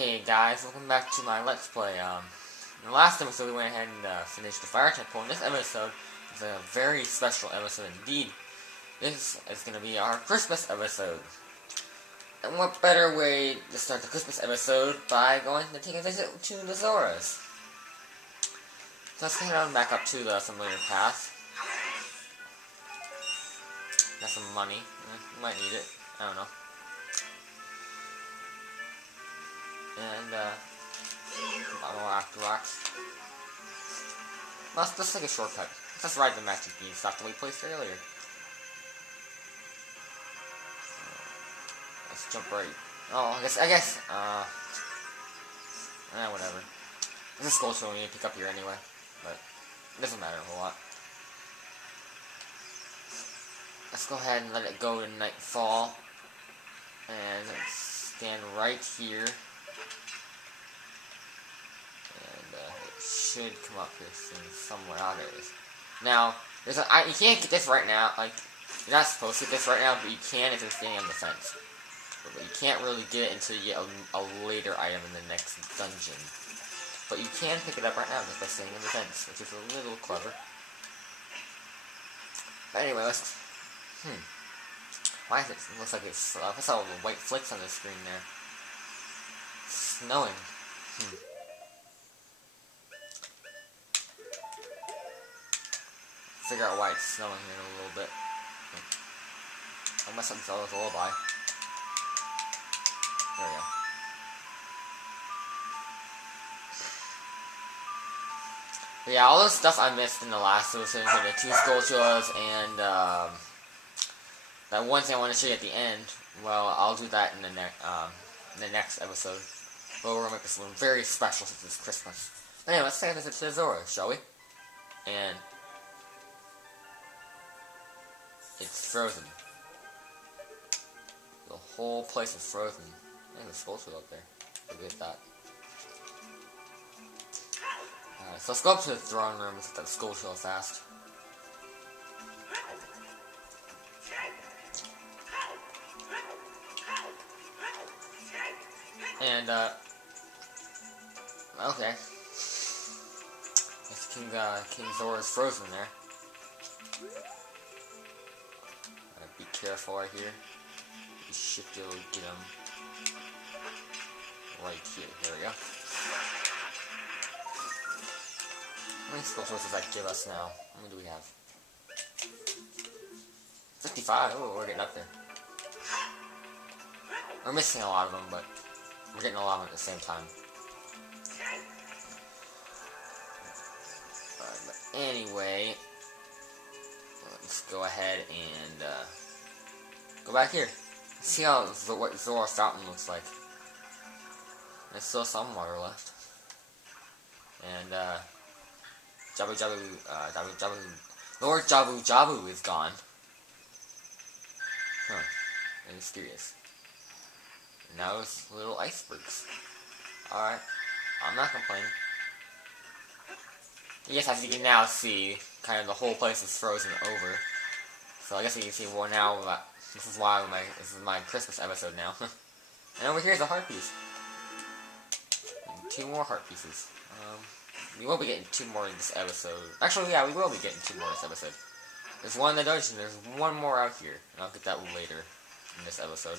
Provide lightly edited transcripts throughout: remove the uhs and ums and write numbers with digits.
Hey guys, welcome back to my Let's Play. In the last episode we went ahead and finished the Fire Temple, and this episode is a very special episode indeed. This is going to be our Christmas episode. And what better way to start the Christmas episode by going to take a visit to the Zoras. So let's head on back up to the familiar path. Got some money. Might need it. I don't know. And, more after rocks. Well, let's take a shortcut. Let's ride the magic bean stuff that we placed earlier. Let's jump right. Oh, I guess, whatever. There's a skull we need to pick up here anyway, but it doesn't matter a whole lot. Let's go ahead and let it go to nightfall. And let's stand right here. Should come up here soon, somewhere. Oh, there it is. Now, you can't get this right now. Like, you're not supposed to get this right now, but you can if you're standing on the fence. But you can't really get it until you get a later item in the next dungeon. But you can pick it up right now just by standing on the fence, which is a little clever. But anyway, let's. Why is it? Looks like it's. I saw the white flicks on the screen there. Snowing. Figure out why it's snowing here a little bit. I messed up Zora's lullaby. There we go. But yeah, all the stuff I missed in the last episode, the two sculptures and that one thing I want to show you at the end. Well, I'll do that in the next episode. But we're gonna make this one very special since it's Christmas. Anyway, let's take a visit to Zora, shall we? And it's frozen. The whole place is frozen. There's a sculpture up there. Look at that. Alright, so let's go up to the throne room and get that sculpture fast. And, okay. King Zora's frozen there. Be careful right here. You should be able to get him right here. There we go. How many skill sources does that give us now? How many do we have? 55. Oh, we're getting up there. We're missing a lot of them, but we're getting a lot of them at the same time. But anyway, let's go ahead and go back here. See what Zora's fountain looks like. There's still some water left. And Lord Jabu Jabu is gone. Huh. Very mysterious. And now there's little icebergs. Alright. I'm not complaining. Yes, as you can now see, kind of the whole place is frozen over. So I guess you can see more now that this is my Christmas episode now. And over here's a heart piece. And 2 more heart pieces. We won't be getting 2 more in this episode. Actually, yeah, we will be getting 2 more in this episode. There's one in the dungeon, there's 1 more out here. And I'll get that later in this episode.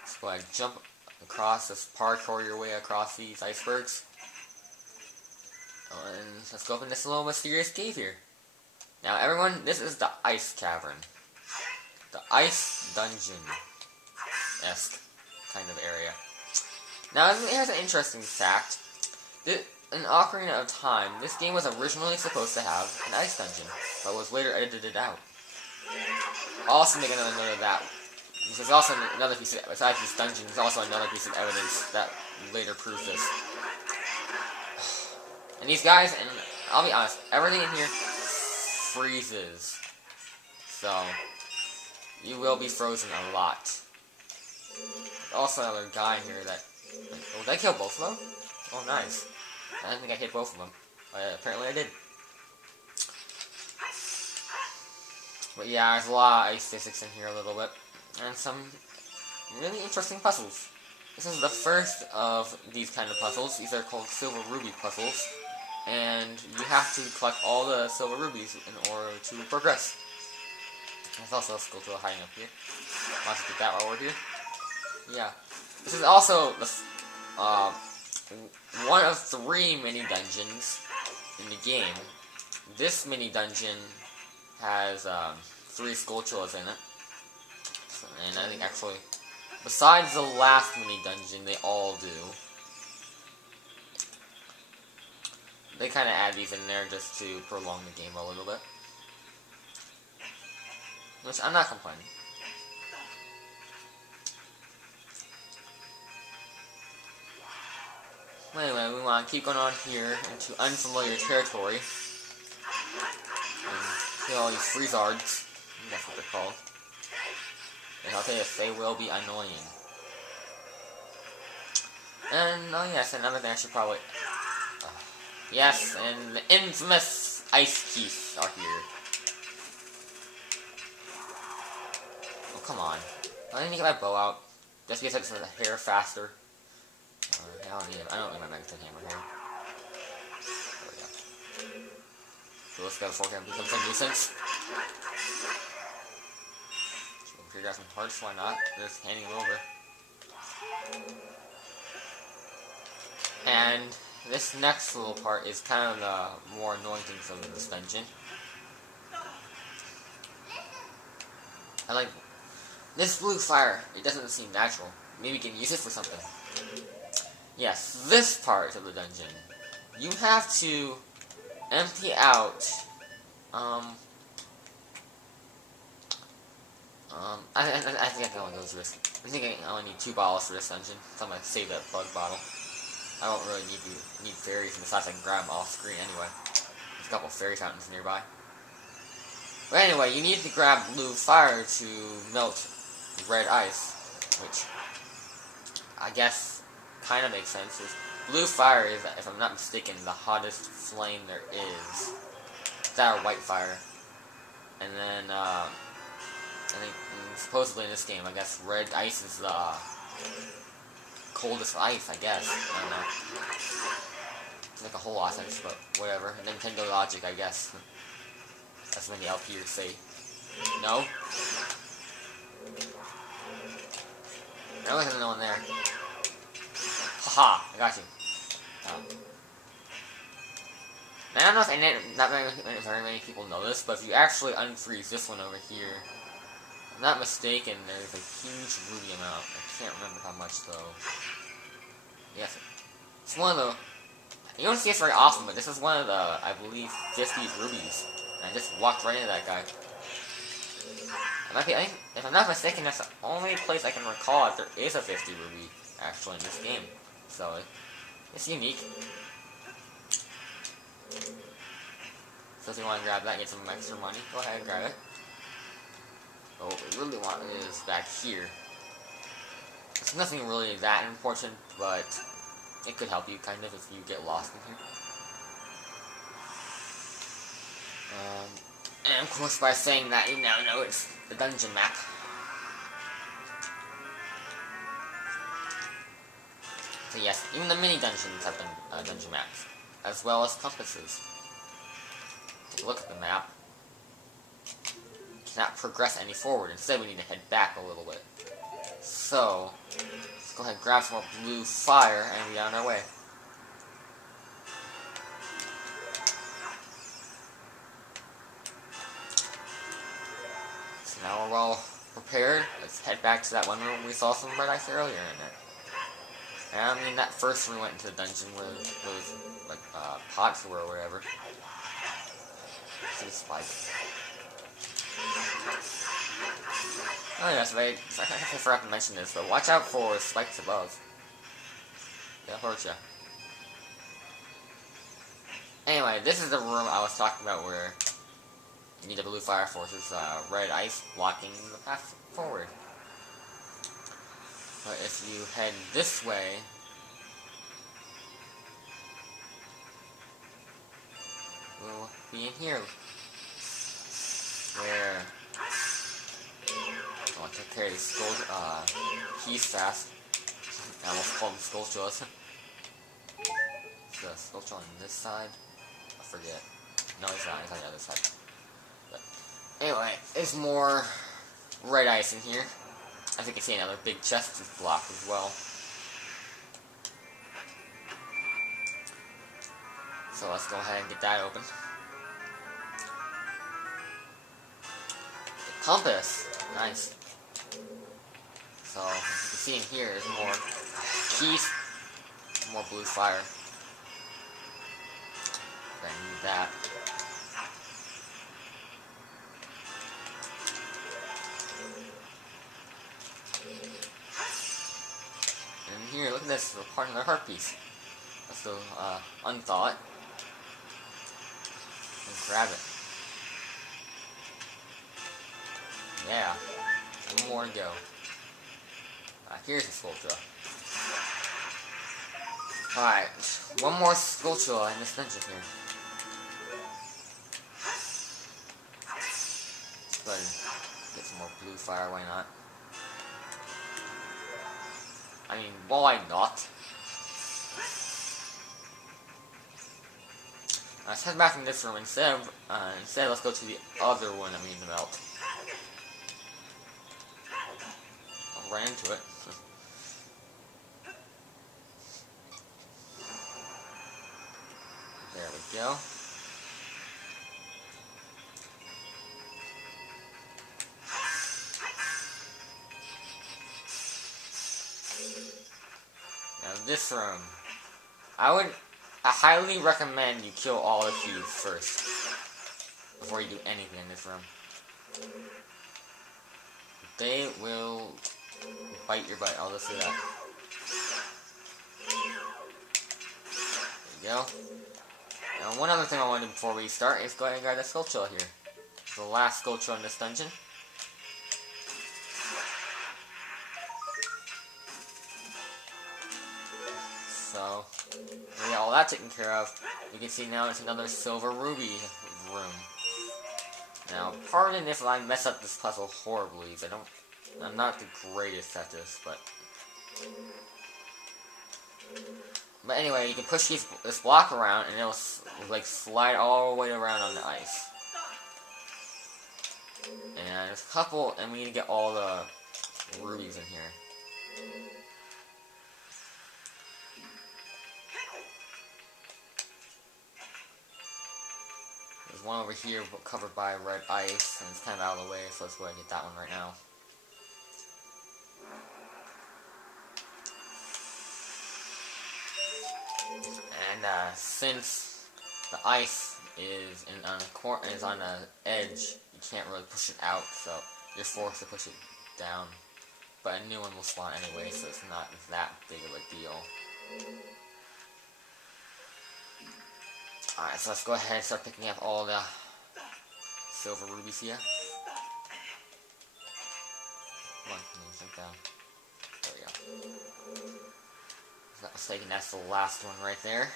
Let's go ahead and jump across this, parkour your way across these icebergs. And let's go up in this little mysterious cave here. Now everyone, this is the ice cavern. The ice dungeon-esque kind of area. Now here's an interesting fact. In Ocarina of Time, this game was originally supposed to have an ice dungeon, but was later edited out. I'll also make another note of that. There's also another piece of, besides this dungeon, there's also another piece of evidence that later proves this. And these guys, and I'll be honest, everything in here freezes. So, you will be frozen a lot. There's also another guy here that... Oh, did I kill both of them? Oh, nice. I didn't think I hit both of them. Apparently I did. But yeah, there's a lot of ice physics in here a little bit. and some really interesting puzzles. This is the first of these kind of puzzles. These are called Silver Ruby puzzles, and you have to collect all the Silver Rubies in order to progress. There's also a skull tool hiding up here. I'll have to get that while we're here. Yeah. This is also the one of 3 mini dungeons in the game. This mini dungeon has 3 skulltulas in it. So, and I think actually, besides the last mini dungeon, they all do. They kind of add these in there just to prolong the game a little bit. Which, I'm not complaining. Anyway, we want to keep going on here into unfamiliar territory. And kill all these freezards. That's what they're called. And I'll tell you this, they will be annoying. And, oh yes, another thing I should probably... yes, and the infamous ice keys are here. Oh, come on. I need to get my bow out. Just because it's the hair faster. I don't need my magnetic hammer here. There we go. So let's go before it becomes a nuisance. So over here got some hearts, why not? Just handing them over. And this next little part is kind of the more annoying things of this dungeon. I like this blue fire. It doesn't seem natural. Maybe we can use it for something. Yes, this part of the dungeon. You have to empty out, I think I can only go through this. I think I only need 2 bottles for this dungeon, so I'm gonna save that bug bottle. I don't really need fairies, and besides I can grab them off screen anyway. There's a couple fairy fountains nearby. But anyway, you need to grab blue fire to melt red ice, which I guess kind of makes sense. Blue fire is, if I'm not mistaken, the hottest flame there is. That or white fire. And then, I think, supposedly in this game, I guess red ice is the coldest ice, I guess. I don't know. It's like a whole lot of sense, but whatever. Nintendo logic, I guess. That's when the LPers say, no? There wasn't no one there. Haha, I got you. Now, I don't know if not very many people know this, but if you actually unfreeze this one over here, if I'm not mistaken, there's a huge ruby amount. I can't remember how much though. Yes, it's one of the. You don't see this very often, but this is one of the, I believe, 50 rubies. And I just walked right into that guy. I think, if I'm not mistaken, that's the only place I can recall that there is a 50 ruby actually in this game. So it's unique. So if you want to grab that and get some extra money, go ahead and grab it. But what we really want is back here. It's nothing really that important, but it could help you kind of if you get lost in here. And of course by saying that, you now know it's the dungeon map. So yes, even the mini dungeons have dungeon maps, as well as compasses. Take a look at the map. We cannot progress any forward, instead we need to head back a little bit. So, let's go ahead and grab some more blue fire and be on our way. So now we're all prepared. Let's head back to that one room we saw some red ice earlier in there. And I mean that first when we went into the dungeon where those like pots were or whatever. See the spike. Oh yes, I forgot to mention this, but watch out for spikes above. They'll hurt ya. Anyway, this is the room I was talking about where you need a blue fire force. It's red ice blocking the path forward. But if you head this way, we'll be in here. Where? Oh, to carry the keys fast. I almost call them Skulltulas. The Skulltula on this side? I forget. No, he's not. He's on the other side. But anyway, there's more red ice in here. As you can see, another big chest is blocked as well. So let's go ahead and get that open. The compass. Nice. So, as you can see in here, there's more keys, more blue fire. I need that. And here, look at this, we're part of the heart piece. Let's go unthaw it. And grab it. Yeah. One more to go. Here's the Skulltula. Alright, one more Skulltula in this dungeon here. Let's go ahead and get some more blue fire, why not? I mean, why not? Let's head back in this room instead. Let's go to the other one that we need to melt. I'll run into it. There we go. Now this room, I highly recommend you kill all the cubes first before you do anything in this room. They will bite your butt. I'll just say that. There you go. Now, one other thing I want to do before we start is go ahead and grab that Skulltula here. The last Skulltula in this dungeon. So, we got all that taken care of. You can see now it's another silver ruby room. Now, pardon if I mess up this puzzle horribly. I'm not the greatest at this, but anyway, you can push this block around and it'll like slide all the way around on the ice. And there's a couple, and we need to get all the rubies in here. There's one over here covered by red ice, and it's kind of out of the way, so let's go ahead and get that one right now. And since the ice is on the edge, you can't really push it out, so you're forced to push it down. But a new one will spawn anyway, so it's not that big of a deal. Alright, so let's go ahead and start picking up all the silver rubies here. Come on, jump down. There we go. If I'm not mistaken, that's the last one right there.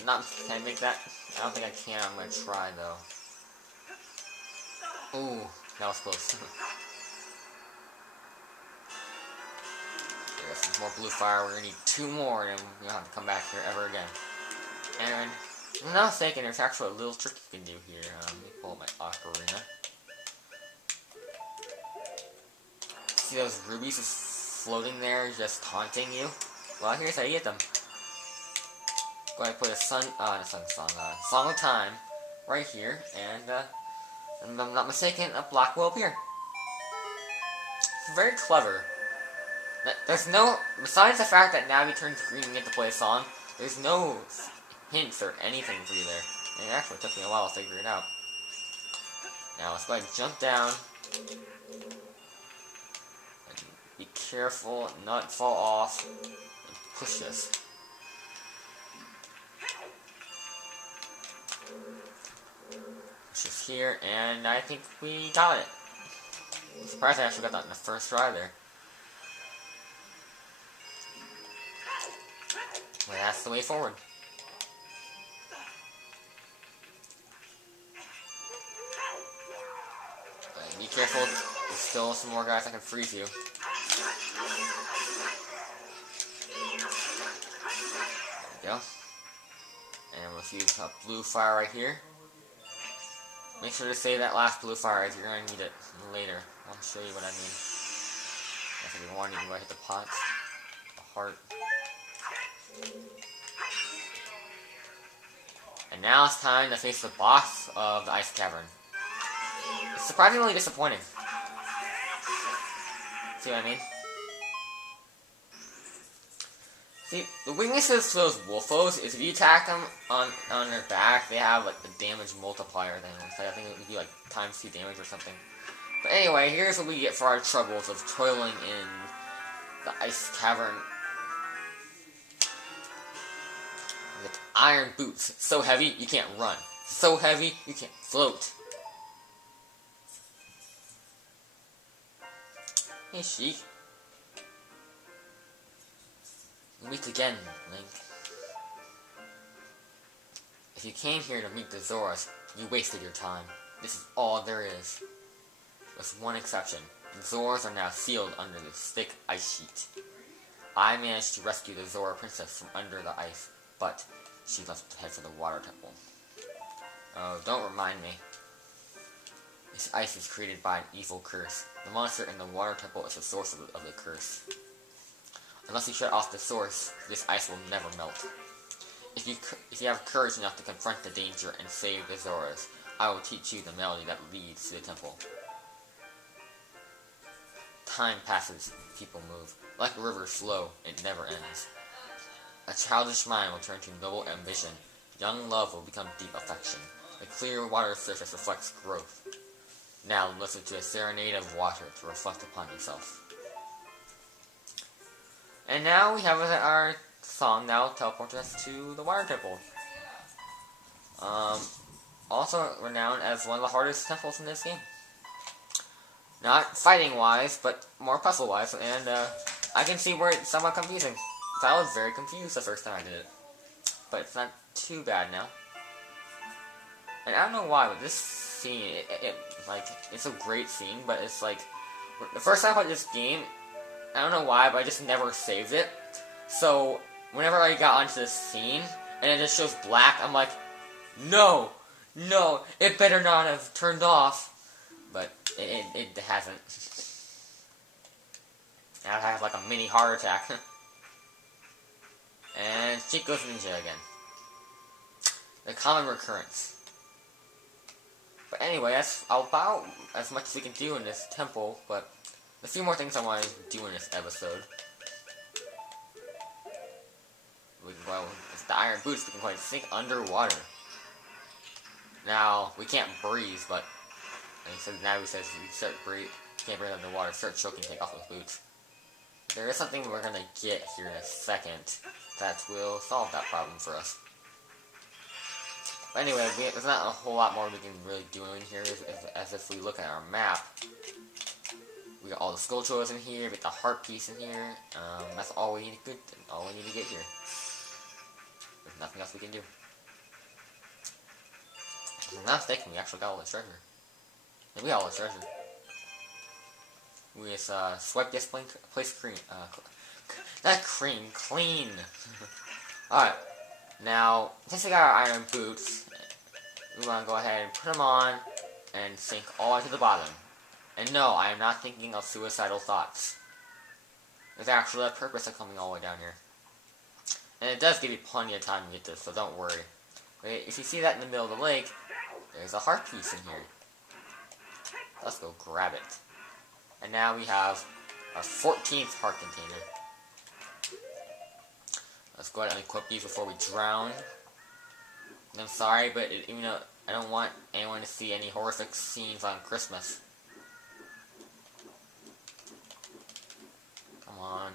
Can I make that? I don't think I can. I'm gonna try though. Ooh, that was close. There's some more blue fire. We're gonna need 2 more, and we don't have to come back here ever again. And if I'm not mistaken, there's actually a little trick you can do here. Let me pull up my ocarina. See those rubies just floating there, just taunting you? Well, here's how you get them. Go ahead and put a Song of Time right here, and if I'm not mistaken, a block will appear. It's very clever. There's no, besides the fact that now he turns green and you get to play a song, there's no hints or anything for you there. And it actually took me a while to figure it out. Now let's go ahead and jump down. And be careful, not fall off, and push this. Just here, and I think we got it. I'm surprised I actually got that in the first try there. Well, that's the way forward. careful, there's still some more guys that can freeze you. There we go. And let's use a blue fire right here. Make sure to save that last blue fire as you're going to need it later. I'll show you what I mean. That's what we want, you can go ahead and hit the pots. The heart. And now it's time to face the boss of the ice cavern. It's surprisingly disappointing. See what I mean? See, the weaknesses to those wolfos is if you attack them on their back, they have like the damage multiplier thing. So I think it would be like times 2 damage or something. But anyway, here's what we get for our troubles of toiling in the ice cavern. With iron boots. So heavy, you can't run. So heavy, you can't float. Hey, Sheik. We meet again, Link. If you came here to meet the Zoras, you wasted your time. This is all there is. With one exception. The Zoras are now sealed under this thick ice sheet. I managed to rescue the Zora princess from under the ice, but she left to head for the water temple. Oh, don't remind me. This ice is created by an evil curse. The monster in the water temple is the source of the curse. Unless you shut off the source, this ice will never melt. If you have courage enough to confront the danger and save the Zoras, I will teach you the melody that leads to the temple. Time passes, people move. Like a river slow, it never ends. A childish mind will turn to noble ambition. Young love will become deep affection. The clear water surface reflects growth. Now listen to a serenade of water to reflect upon yourself. And now we have our song now teleports us to the water temple. Also renowned as one of the hardest temples in this game. Not fighting wise, but more puzzle wise, and I can see where it's somewhat confusing. I was very confused the first time I did it. But it's not too bad now. And I don't know why, but this scene, it's a great scene, but it's like, the first time I played this game, I don't know why, but I just never saved it. So, whenever I got onto this scene, and it just shows black, I'm like, no, it better not have turned off. But it hasn't. Now I have like a mini heart attack. And Sheik goes ninja again. The common recurrence. But anyway, that's about as much as we can do in this temple, but a few more things I want to do in this episode. Well, it's the iron boots, we can quite sink underwater. Now, we can't breathe, but now he says you start can't breathe underwater, start choking, take off those boots. There is something we're gonna get here in a second that will solve that problem for us. But anyway, there's not a whole lot more we can really do in here, as if we look at our map. We got all the skull trolls in here, we got the heart piece in here. That's all we need to get here. There's nothing else we can do. If I'm not mistaken, we actually got all the treasure. And we got all the treasure. We just swipe this place clean. Clean. Alright. Now, since we got our iron boots, we want to go ahead and put them on and sink all the way to the bottom. And no, I am not thinking of suicidal thoughts. There's actually a purpose of coming all the way down here. And it does give you plenty of time to get this, so don't worry. But if you see that in the middle of the lake, there's a heart piece in here. Let's go grab it. And now we have our 14th heart container. Let's go ahead and equip these before we drown. And I'm sorry, but even though I don't want anyone to see any horrific scenes on Christmas. Come on.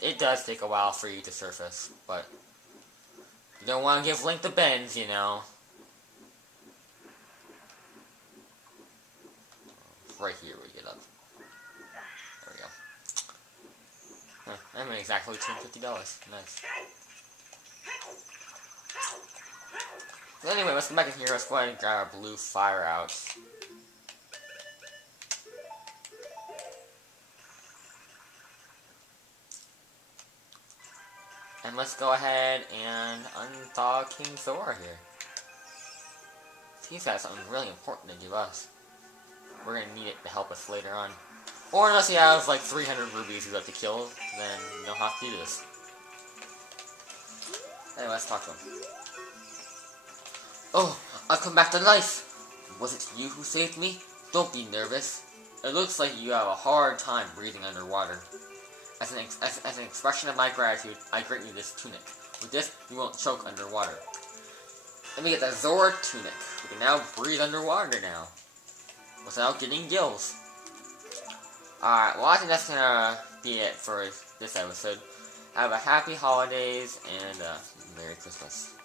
It does take a while for you to surface, but you don't want to give Link the bends, you know. Right here we get up. There we go. Huh, I made exactly $250. Nice. So anyway, let's come back in here. Let's go ahead and grab our blue fire out. let's go ahead and unthaw King Zora here. He's got something really important to give us. We're gonna need it to help us later on. Or unless he has like 300 rubies he'd like to kill, then you don't have to do this. Anyway, let's talk to him. Oh, I've come back to life! Was it you who saved me? Don't be nervous. It looks like you have a hard time breathing underwater. As an expression of my gratitude, I grant you this tunic. With this, you won't choke underwater. Let me get the Zora tunic. We can now breathe underwater now, without getting gills. Alright, well I think that's gonna be it for this episode. Have a happy holidays and Merry Christmas.